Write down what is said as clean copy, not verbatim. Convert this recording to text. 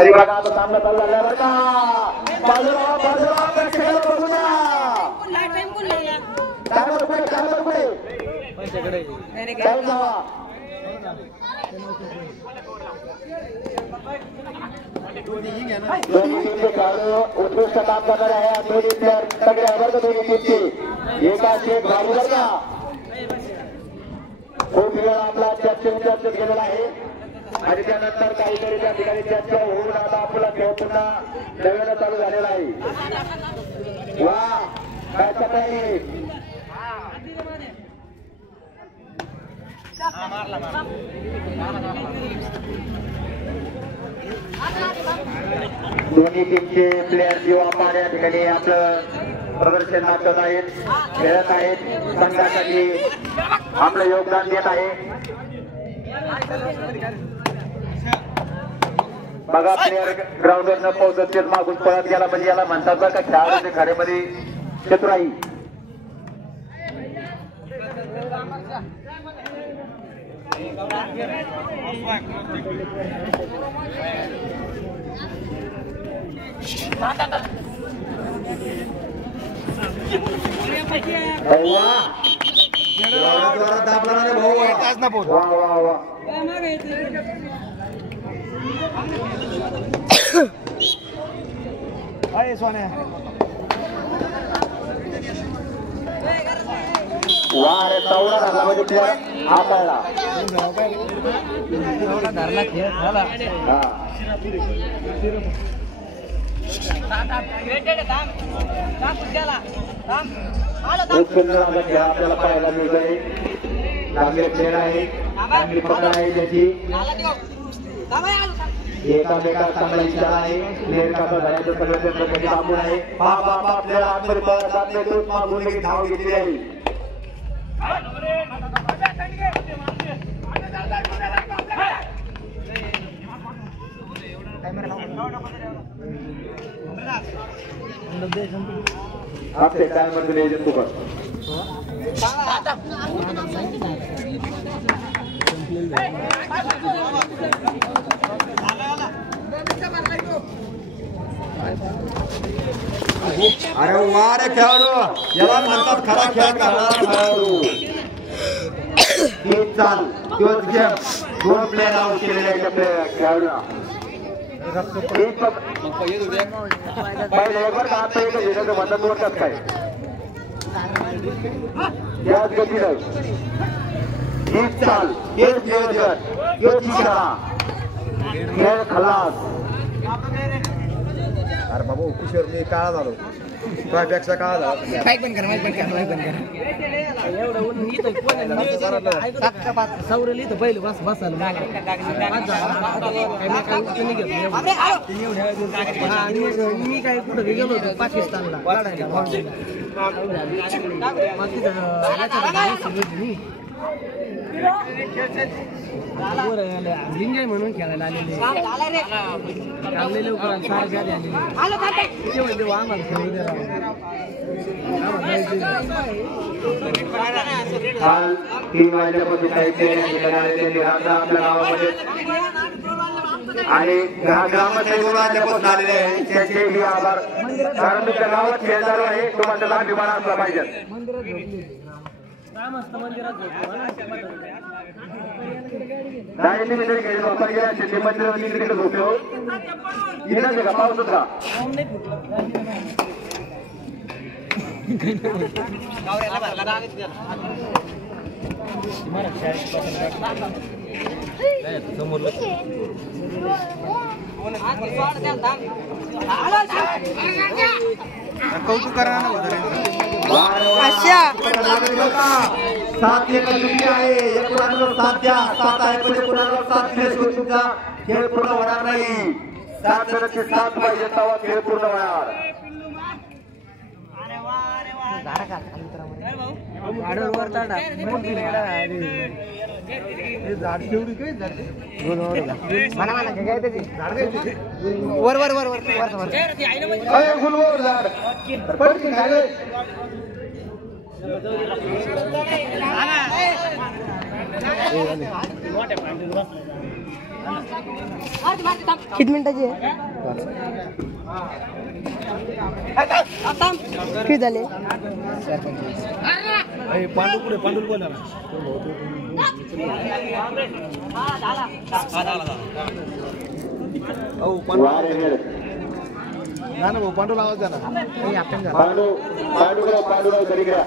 तरी बघा आता सामना चालू झाला बरं का बाजूला बाजूला खेळ बघूया कॅमेरा पुढे चालू जावा दोन्ही टीमचे खेळाडू उत्कृष्ट काम करणारे आहे दोन्ही प्लेअर सगळे आहे बरं का दोन्ही टीमचे एका शेख भाऊ बरं का खूप वेळ आपला चर्चेत गेलेला आहे आणि त्यानंतर काहीतरी त्या ठिकाणी चर्चा होऊन आता आपला खेळ पुन्हा नव्यानं चालू झालेला आहे वा काय सकाळी दोन्ही टीमचे प्लेयर जीवा पाण्या ठिकाणी आपलं प्रदर्शन दाखवत आहेत खेळत आहेत संघासाठी आपलं योगदान देत आहे बघा प्लेयर ग्राउंडवर न पोहोचत तेच मागून पळत गेला म्हणजे याला म्हणतात बघा का खेळाडूच्या खाड्यामध्ये चतुराई वारे चौरा झाला म्हणजे प्लेअर हाताळला धरला खेळ झाला खूप सुंदर असा खेळ आपल्याला पाहायला मिळतोय चांगले प्लेअर आहे चांगली पकड आहे त्याची एकामेका चांगला इशारा आहे प्लेअर कसा जायचं सगळं थांबून आहे बाबा आपल्याला आतमध्ये पळत जात नाही तोच मागून लगेच धाव घेतली आहे आपले टायमर नियोजन तू कर अरे वा रे खेळाडू याला म्हणतात खरा खेळ करणारा खेळाडू तीन चाल तोच गेम दोन प्लेअर आउट केलेले खेळाडूला पहिले एकवर का आता एकच घेण्याचं म्हणतात दोन कसं काय याच गतीनं तीच चाल हेच नियोजन हेच इशारा खेळ खलास अरे बाबा कुशर मी काळा झालो त्यापेक्षा काळा झाला काय पण कर एवढं ऊन इथं सौरल इथं पहिलं बस बसायला मी काय कुठं गेलो होतो पाकिस्तानला लिंगाय म्हणून खेळायला आलेले लवकर आलेले आम्हाला खेळू दे काल 3 वाजल्यापासून काही आपल्या गावामध्ये आणि ग्रामसेवक वाजल्यापासून आलेले आहे त्यांचेही आभार कारण तुमच्या गावात खेळ चालू आहे तुम्हाला त्याला अभिमान असला पाहिजे नाही मी तरी काही वापर गेला शेती मंदिर तिकडे झोपलो इकडे का पाऊस होता कौतुक करा ना सात आहे एक कुणाला साथ द्या सात आहे म्हणजे कुणाला साथ दिल्याशिवाय तुमचा खेळ पूर्ण होणार नाही 7 जणांची साथ पाहिजे तेव्हा खेळ पूर्ण होणार वर वर वर वर किती मिनिटाची आहे किती झाले पांडुल बोला ना भाऊ पांडुल आवाज द्या ना पांडुराव घरी घ्या